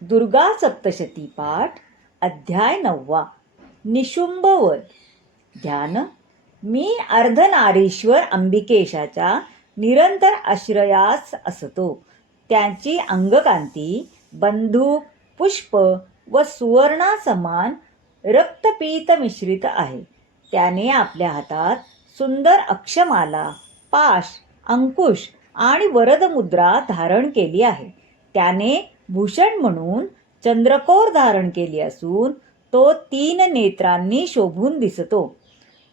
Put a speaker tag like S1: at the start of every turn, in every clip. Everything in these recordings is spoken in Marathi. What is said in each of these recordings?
S1: दुर्गा सप्तशती पाठ अध्याय नववा. निशुंभवर ध्यान. मी अर्धनारीश्वर अंबिकेशाच्या निरंतर आश्रयास असतो. त्यांची अंगकांती बंदूक पुष्प व सुवर्णासमान रक्तपीत मिश्रित आहे. त्याने आपल्या हातात सुंदर अक्षमाला पाश अंकुश आणि वरदमुद्रा धारण केली आहे. त्याने भूषण म्हणून चंद्रकोर धारण केली असून तो तीन नेत्रांनी शोभून दिसतो.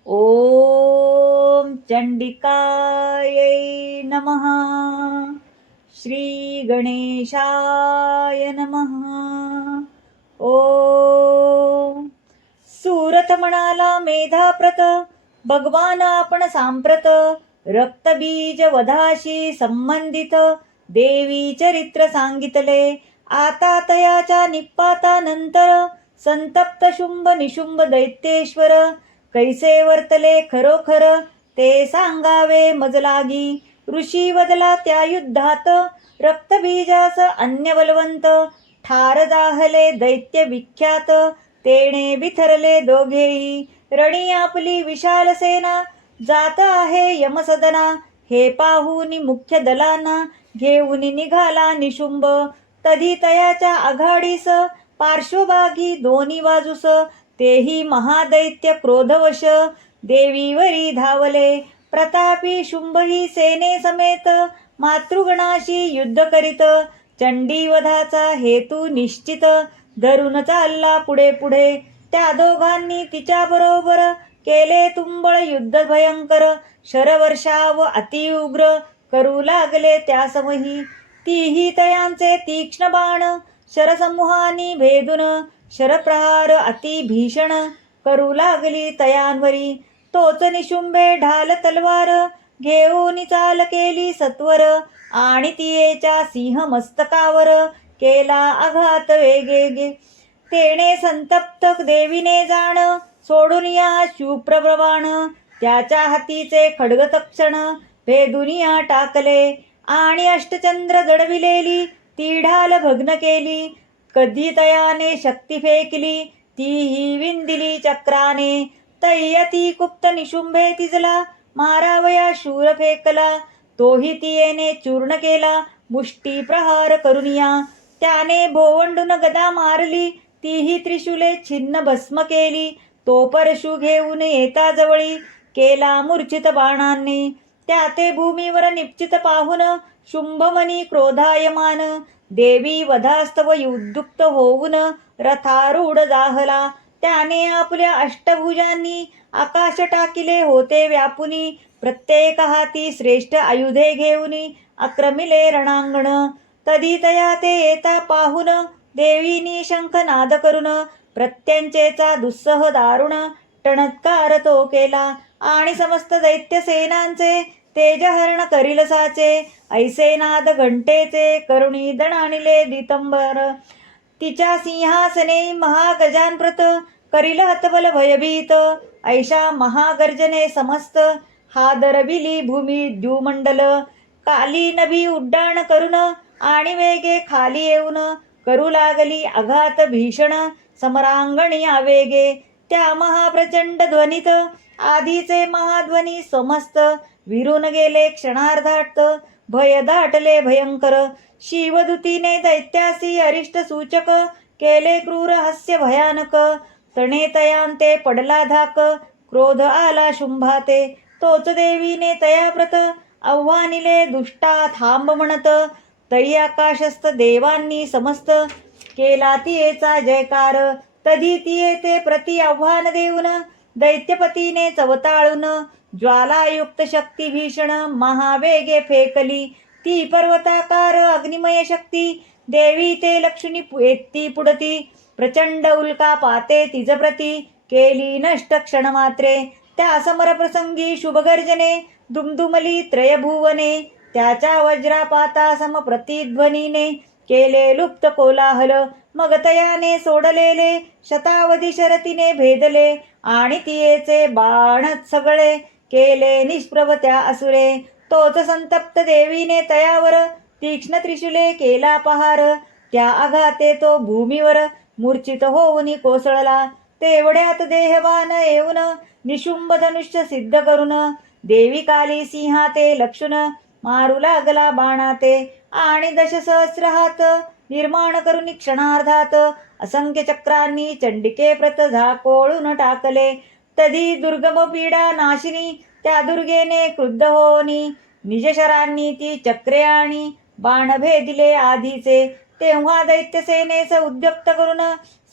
S1: ओम चंडिकायै नमः. श्री गणेशाय नमः. ओम. सुरत म्हणाला मेधाप्रत भगवान आपण सांप्रत रक्तबीज वधाशी संबंधित देवी चरित्र सांगितले आता तयाच्या निपातानंतर संतप्त शुंभ निशुंभ दैत्येश्वर कैसे वर्तले खरोखर ते सांगावे मजलागी. ऋषी वदला त्या युद्धात रक्तबीजास अन्य बलवंत ठार जाहले दैत्य विख्यात तेणे बिथरले दोघेही. रणी आपली विशाल सेना जात आहे यमसदना हे पाहून मुख्य दलांना घेऊन निघाला निशुंभ. तधी तयाच्या आघाडीस पार्श्वभागी दोन्ही बाजूस तेही महादैत्य क्रोधवश देवीवरी धावले. प्रतापी शुंभही सेने समेत मातृगणाशी युद्ध करीत चंडीवधाचा हेतू निश्चित धरून चालला पुढे पुढे. त्या दोघांनी तिच्या बरोबर केले तुंबळ युद्ध भयंकर शरवर्षाव अतिउग्र करू लागले त्यासमही तीही तयांचे तीक्ष्ण बाण शरसमूहानी भेदून शरप्रहार अति भीषण करू लागली तयांवरी. तोच निशुंभे ढाल तलवार घेऊन चाल केली सत्वर. आणि तियेच्या सिंह मस्तकावर केला आघात वेगेगे तेने संतप्त देवीने जाण सोडून या शुप्रप्रमाण त्याच्या हातीचे खडग तक्षण भेदुनिया टाकले. आणि अष्टचंद्र जडविलेली ती ढाल भग्न केली कधी तयाने शक्ती फेकली तीही विंदिली चक्राने. तय्यती कुप्त निशुंभे तिजला मारावया शूर फेकला तोही तियेने चूर्ण केला मुष्टी प्रहार करुनिया. त्याने भोवंडून गदा मारली तीही त्रिशूले छिन्न भस्म केली तो परशु घेऊन येता जवळी केला मूर्छित बाणांनी. त्या ते भूमीवर निश्चित पाहून शुंभमनी क्रोधायमान. देवी वधास्तव युद्युक्त होऊन रथारूढ जाहला. त्याने आपल्या अष्टभुजांनी आकाश टाकिले होते व्यापुनी. प्रत्येक हाती श्रेष्ठ आयुधे घेऊनी आक्रमिले रणांगण. तधी तया ते येता पाहून देवीनी शंखनाद करून प्रत्यंचेचा दुस्सह दारुण टणत्कार तो केला. आणि समस्त दैत्य सेनांचे तेजहरण करील साचे ऐसे नाद घंटेचे करुणी दणाणिले दितंबर तिच्या सिंहासने महागजानप्रत करील हतबल भयभीत ऐशा महागर्जने समस्त हादरविली भूमी द्युमंडल काली नभी उड्डाण करून आणि वेगे खाली येऊन करू लागली आघात भीषण समरांगणी आवेगे. त्या महाप्रचंड ध्वनित आधीचे महाध्वनी समस्त. विरून गेले क्षणार्धात. भय दाटले भयंकर. शिवदूतीने दैत्यासी अरिष्ट सूचक. केले क्रूर हास्य भयानक. तणे तयांते पडला धाक. क्रोध आला शुंभाते. तोच देवीने तयाव्रत. आव्हानिले दुष्टा थांब म्हणत. तई आकाशस्थ देवांनी समस्त. केला तियेचा जयकार. तधी तिये ते प्रति आव्हान देऊन. दैत्यपतीने चवताळून ज्वालायुक्त शक्ती भीषण महावेगे फेकली. ती पर्वताकार अग्निमय शक्ती देवी ते लक्ष्मी एत्ती पुडती प्रचंड उल्का पाते तिजप्रती केली नष्ट क्षणमात्रे. त्या समरप्रसंगी शुभगर्जने दुमदुमली त्रयभुवने त्याच्या वज्रापाता सम प्रतिध्वनीने केले लुप्त कोलाहल मग तयाने सोडलेले शतावधी शरतीने भेदले आणि तियेचे बाणच सगळे केले निष्प्रभ त्या असुरे. तोच संतप्त देवीने तयावर तीक्ष्ण त्रिशूले केला पहार. त्या आघाते तो भूमीवर मूर्छित होऊन कोसळला. तेवढ्यात देहवान येऊन निशुंभ धनुष्य सिद्ध करून देवी काली सिंहा ते लक्षुन मारू लागला बाणाते. आणि दशसहस्र हात निर्माण करून क्षणार्धात असंख्य चक्रांनी चंडिके प्रत झाकोळून टाकले. तधी दुर्गम पीडा नाशिनी त्या दुर्गेने क्रुद्ध होनी निजशरांनी ती चक्रे आणि बाण भेदिले आधीचे. तेव्हा दैत्यसेनेस उद्युक्त करून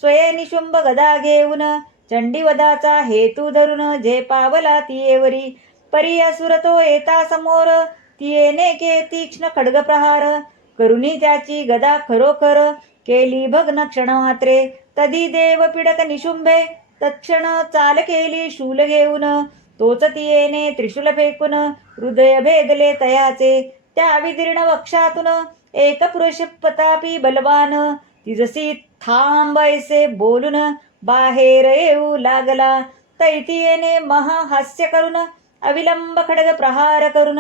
S1: स्वये निशुंभ गदा घेऊन चंडीवदाचा हेतू धरून जे पावला तियेवरी परी असुर तो येता समोर तियेने के तीक्ष्ण खड्ग प्रहार करुणी त्याची गदा खरोखर केली भग्न क्षण मात्रे तधी देव पिडक निशुंभे तत्क्षण चाल केली शूल घेऊन. तोच तियेने त्रिशूल फेकून हृदय भेदले तयाचे. त्या विदीर्ण वक्षातून एक पुरुष पतापी बलवान तिजसी थांब बोलून बाहेर येऊ लागला. तैतियेने महाहास्य करून अविलंब खडग प्रहार करून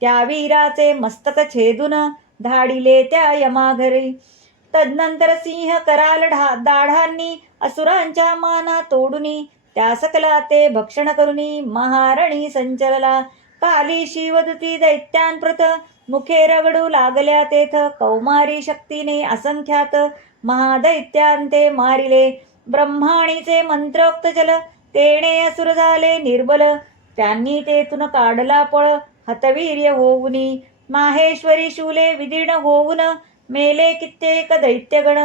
S1: त्या वीराचे मस्तक छेदून धाडिले त्या यमाघरी. तदनंतर सिंह कराल दाढांनी असुरांच्या माना तोडुनी त्या सकला ते भक्षण करुनी महारणी संचलला काली शिवदुती दैत्यांप्रत मुखे रगडू लागल्या तेथ कौमारी शक्तीने असंख्यात महादैत्यांते मारिले. ब्रह्माणीचे मंत्रोक्त जल तेणे असुर झाले निर्बल. त्यांनी तेथून काढला पळ हतवीर्य होऊनी माहेश्वरी शूले विदीर्ण होऊन मेले कित्येक दैत्यगण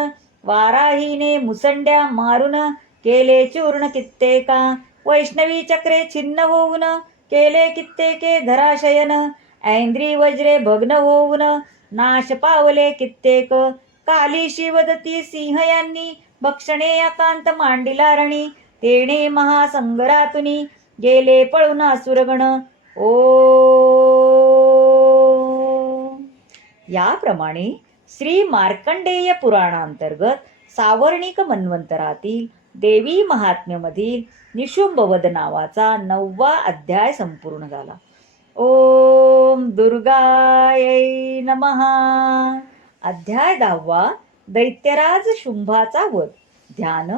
S1: वाराहीने मुसंड्या मारून केले चूर्ण कित्येका वैष्णवी चक्रे छिन्न होऊन केले कित्येके धराशयन ऐंद्री वज्रे भग्न होऊन नाश पावले कित्येक काली शिवदती सिंह यांनी भक्षणे अकांत मांडिला रणी तेणे महासंगरातुनी गेले पळून असुरगण ओ याप्रमाणे श्री मार्कंडेय पुराणांतर्गत सावर्णिक मन्वंतरातील देवी महात्म्यमधील निशुंभवद नावाचा नववा अध्याय संपूर्ण झाला. ओम दुर्गायै नमहा अध्याय दहावा दैत्यराज शुंभाचा वध. ध्यान.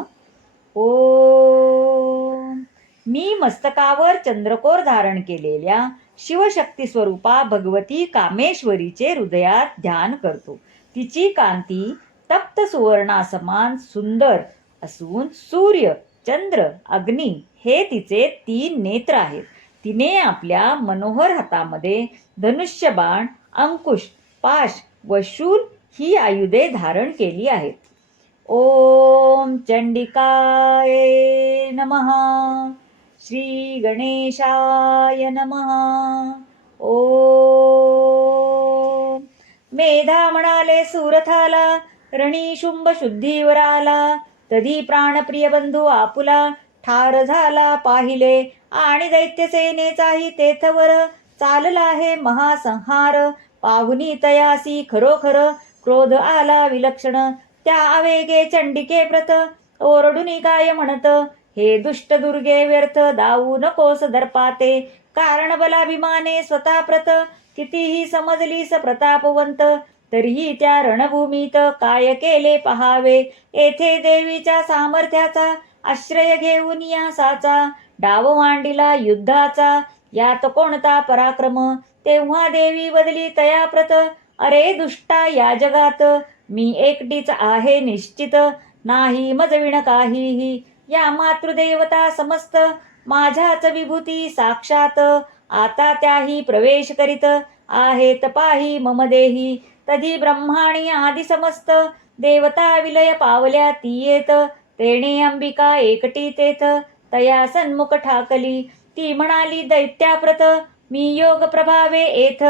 S1: ओम. मी मस्तकावर चंद्रकोर धारण केलेल्या शिवशक्ती स्वरूपा भगवती कामेश्वरीचे हृदयात ध्यान करतो. तिची कांती तप्त सुवर्णासमान सुंदर असून सूर्य चंद्र अग्नी हे तिचे तीन नेत्र आहेत. तिने आपल्या मनोहर हातामध्ये धनुष्यबाण अंकुश पाश व शूल ही आयुधे धारण केली आहेत. ओम चंडिकाय नमः. श्री गणेशाय नमः. ओ मेधा म्हणाले सुरथाला रणी शुंभ शुद्धीवर आला तधी प्राणप्रिय बंधू आपुला ठार झाला पाहिले आणि दैत्यसेनेचाही तेथवर चालला हे महासंहार. पाहुनी तयासी खरोखर क्रोध आला विलक्षण. त्या आवेगे चंडिके प्रत ओरडून काय म्हणत? हे दुष्ट दुर्गे व्यर्थ दाऊ नकोस दर्पाते. कारण बलाभिमाने स्वतः प्रत कितीही समजलीस प्रतापवंत तरीही त्या रणभूमीत काय केले पहावे? येथे देवीच्या सामर्थ्याचा आश्रय घेऊन या साचा डाव मांडिला युद्धाचा यात कोणता पराक्रम? तेव्हा देवी बदली तयाप्रत अरे दुष्टा या जगात मी एकटीच आहे निश्चित नाही मजविण काहीही. या मातृदेवता समस्त. माझ्याच विभूती साक्षात. आता त्याही प्रवेश करीत. आहेत पाही मम देही. तधी ब्रह्माणी आदी समस्त. देवता विलय पावल्या ती येत तेणे अंबिका एकटी तेथ. तया सन्मुख ठाकली. ती म्हणाली दैत्याप्रत मी योग प्रभावे येथ.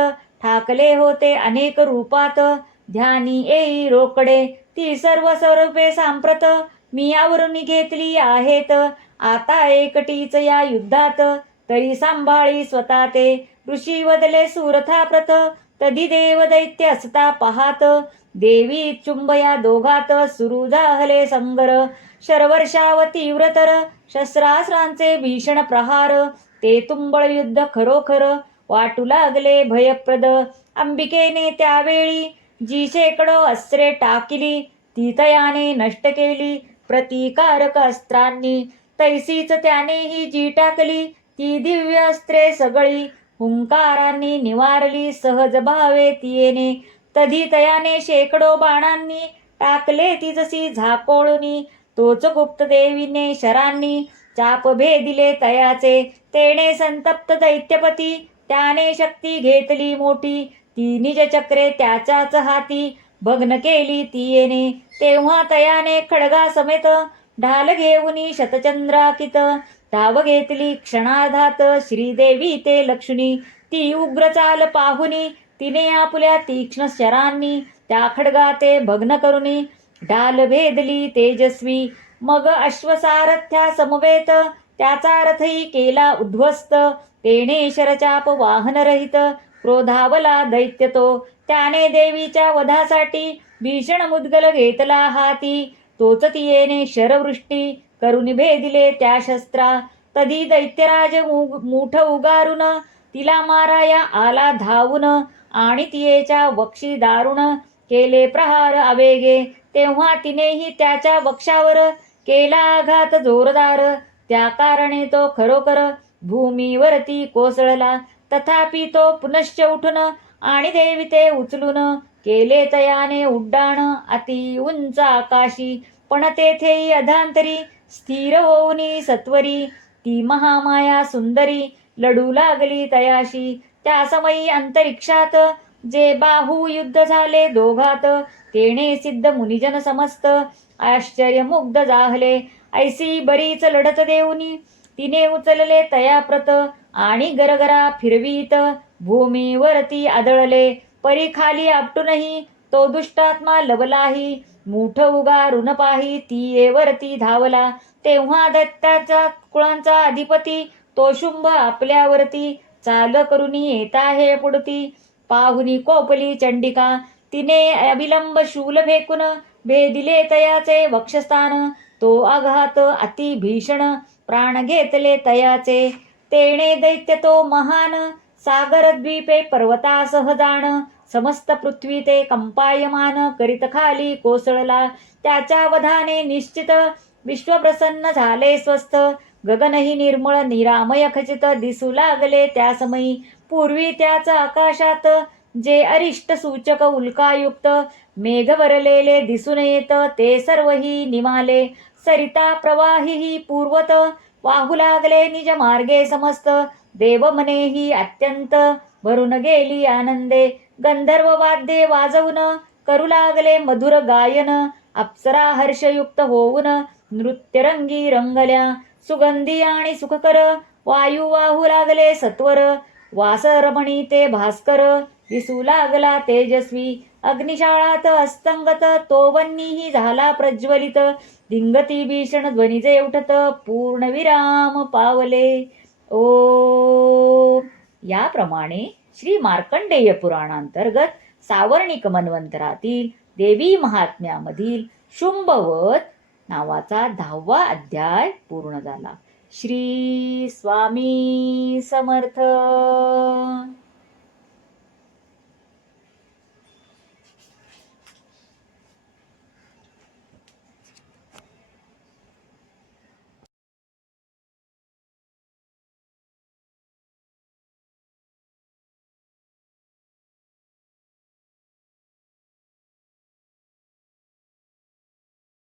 S1: ठाकले होते अनेक रूपात. ध्यानी येई रोकडे. ती सर्व स्वरूपे सांप्रत. मी आवरून घेतली आहेत. आता एकटीच या युद्धात तरी सांभाळी स्वतः ते. ऋषी वदले सुरथाप्रत तधी देव दैत्य असता पाहात. देवी चुंब या दोघात सुरू जाहले संगर. शरवर्षाव तीव्रतर शस्त्रास्त्रांचे भीषण प्रहार. ते तुंबळ युद्ध खरोखर वाटू लागले भयप्रद. अंबिकेने त्यावेळी जी शेकडो अस्त्रे टाकिली ती तयाने नष्ट केली. प्रतिकारक अस्त्रांनी तैसीच त्यानेही जी टाकली ती दिव्य अस्त्रे सगळी हुंकारांनी निवारली सहज भावे तियेने. तधी तयाने शेकडो बाणांनी टाकले ती जशी झाकोळणी तोच गुप्त देवीने शरांनी चाप भेदिले तयाचे. तेने संतप्त दैत्यपती त्याने शक्ती घेतली मोठी. ती निज चक्रे त्याच्याच हाती भग्न केली तियेने तेव्हा तयाने खडगा समेत ढाल घेऊनी शतचंद्राकित. धाव घेतली क्षणाधात श्रीदेवी ते लक्ष्मी. ती उग्र चाल पाहुनी तिने आपुल्या तीक्ष्ण शरांनी. त्या खडगा ते भग्न करुनी ढाल भेदली तेजस्वी. मग अश्वसारथ्या समवेत त्याचा रथही केला उद्ध्वस्त. तेने शरचाप वाहनरहित क्रोधावला दैत्य तो त्याने देवीच्या वधासाठी भीषण मुद्गल घेतला हाती. तोच तियेने शरवृष्टी करून भेदिले त्या शस्त्रा. तधी दैत्यराज मु- मूठ उगारून तिला माराया आला धावून आणि तियेच्या वक्षी दारुण केले प्रहार आवेगे तेव्हा तिनेही त्याच्या वक्षावर केला आघात जोरदार. त्या कारणे तो खरोखर भूमीवरती कोसळला. तथापि तो पुनश्च उठून आणि देवी ते उचलून केले तयाने उड्डाण अति उंच आकाशी. पण तेथेही अधांतरी स्थिर होऊनी सत्वरी. ती महामाया सुंदरी लढू लागली तयाशी. त्या समयी अंतरिक्षात जे बाहू युद्ध झाले दोघात तेणे सिद्ध मुनिजन समस्त आश्चर्यमुग्ध जाहले. ऐसी बरीच लढत देऊनी तिने उचलले तयाप्रत. आणि गरगरा फिरवीत भूमीवरती आदळले परी खाली आपटूनही तो दुष्टात्मा लवलाही मूठ उगारून पाही तिये वरती धावला. तेव्हा दत्ताचा कुळांचा अधिपती तो शुंभ आपल्यावरती. चाल करुनी येता हे पुढती. पाहुनी कोपली चंडिका तिने अविलंब शूल फेकून भेदिले तयाचे वक्षस्थान. तो आघात अति भीषण प्राण घेतले तयाचे. तेणे दैत्य तो महान. सागरद्वीपे पर्वतासह जाण. समस्त पृथ्वी ते कंपायमान करीत खाली कोसळला. त्याच्या वधाने निश्चित विश्वप्रसन्न झाले स्वस्थ. गगनही निर्मळ निरामय खचित दिसू लागले त्या समयी पूर्वी त्याच आकाशात जे अरिष्ट सूचक उल्कायुक्त मेघ भरलेले दिसून येत ते सर्वही निमाले. सरिता प्रवाही पूर्वत वाहू लागले निज मार्गे समस्त. देवमनेही अत्यंत भरून गेली आनंदे. गंधर्व वाद्ये वाजवून करू लागले मधुर गायन. अप्सरा हर्षयुक्त होऊन नृत्यरंगी रंगल्या. सुगंधी आणि सुखकर वायू वाहू लागले सत्वर. वासरमणी ते भास्कर दिसू लागला तेजस्वी. अग्निशाळात अस्तंगत तोवन्नीही झाला प्रज्वलित. धिंगती भीषण ध्वनीचे उठत पूर्णविराम पावले. ओ. याप्रमाणे श्री मार्कंडेय पुराणांतर्गत सावर्णिक मन्वंतरातील देवी महात्म्यामधील शुंभवत नावाचा दहावा अध्याय पूर्ण झाला. श्री स्वामी समर्थ.